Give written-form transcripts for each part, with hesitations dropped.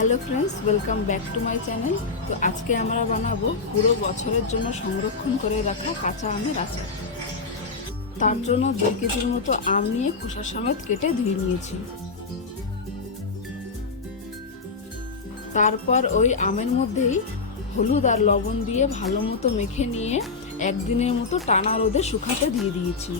Hello friends, welcome back to my channel. তো আজকে আমরা বানাবো পুরো বছরের জন্য সংরক্ষণ করে রাখা কাঁচা আমের আচার। তার জন্য 2 কেজির মতো আম নিয়ে খোসা সমেত কেটে ধুয়ে নিয়েছি। তারপর ওই আমের মধ্যেই হলুদ আর লবণ দিয়ে ভালো মতো মেখে নিয়ে একদিনের মতো টানা রোদে শুকাতে দিয়ে দিয়েছি।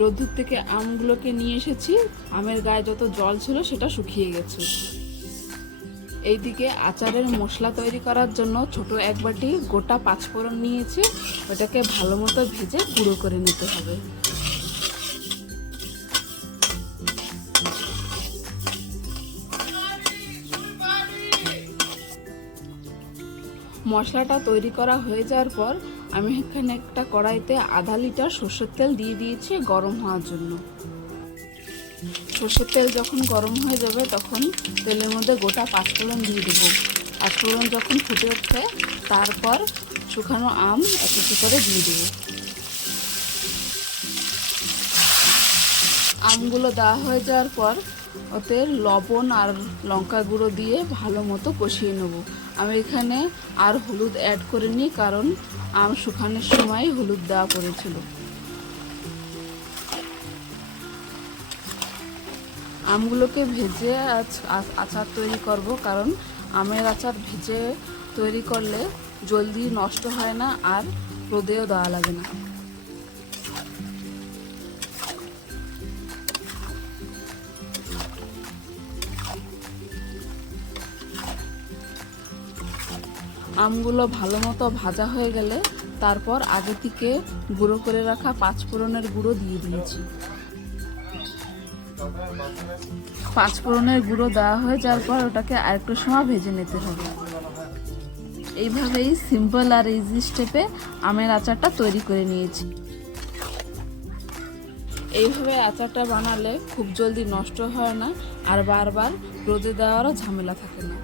রোদ্দুর থেকে আমগুলোকে নিয়ে এসেছি। আমের গায়ে যত জল ছিল সেটা শুকিয়ে গেছে। এইদিকে আচারের মশলা তৈরি করার জন্য ছোট এক বাটি গোটা পাঁচফোড়ন নিয়েছি। ওটাকে ভালো মতো ভেজে গুঁড়ো করে নিতে হবে। মশলাটা তৈরি করা হয়ে যাওয়ার পর আমি এখানে একটা কড়াইতে আধা লিটার সরষের তেল দিয়ে দিয়েছি গরম হওয়ার জন্য। সরষের তেল যখন গরম হয়ে যাবে তখন তেলের মধ্যে গোটা পাঁচফোড়ন দিয়ে দেবো। পাঁচফোড়ন যখন ফুটে উঠবে তারপর শুকানো আম এক একটু করে দিয়ে দেবো। আমগুলো দেওয়া হয়ে যাওয়ার পর ওতে লবণ আর লঙ্কা গুঁড়ো দিয়ে ভালো মতো কষিয়ে নেব। আমি এখানে আর হলুদ অ্যাড করিনি, কারণ আম শুকানোর সময় হলুদ দেওয়া পড়েছিল। আমগুলোকে ভেজে আচার তৈরি করব, কারণ আমের আচার ভেজে তৈরি করলে জলদি নষ্ট হয় না আর রোদেও দেওয়া লাগে না। আমগুলো ভালো মতো ভাজা হয়ে গেলে তারপর আগে থেকে গুঁড়ো করে রাখা পাঁচফোড়নের গুঁড়ো দিয়ে দিয়েছি। পাঁচফোড়নের গুঁড়ো দেওয়া হয়ে যাওয়ার পর ওটাকে আরেকটু সময় ভেজে নিতে হবে। এইভাবেই সিম্পল আর ইজি স্টেপে আমের আচারটা তৈরি করে নিয়েছি। এইভাবে আচারটা বানালে খুব জলদি নষ্ট হয় না আর বারবার রোদে দেওয়ারও ঝামেলা থাকে না।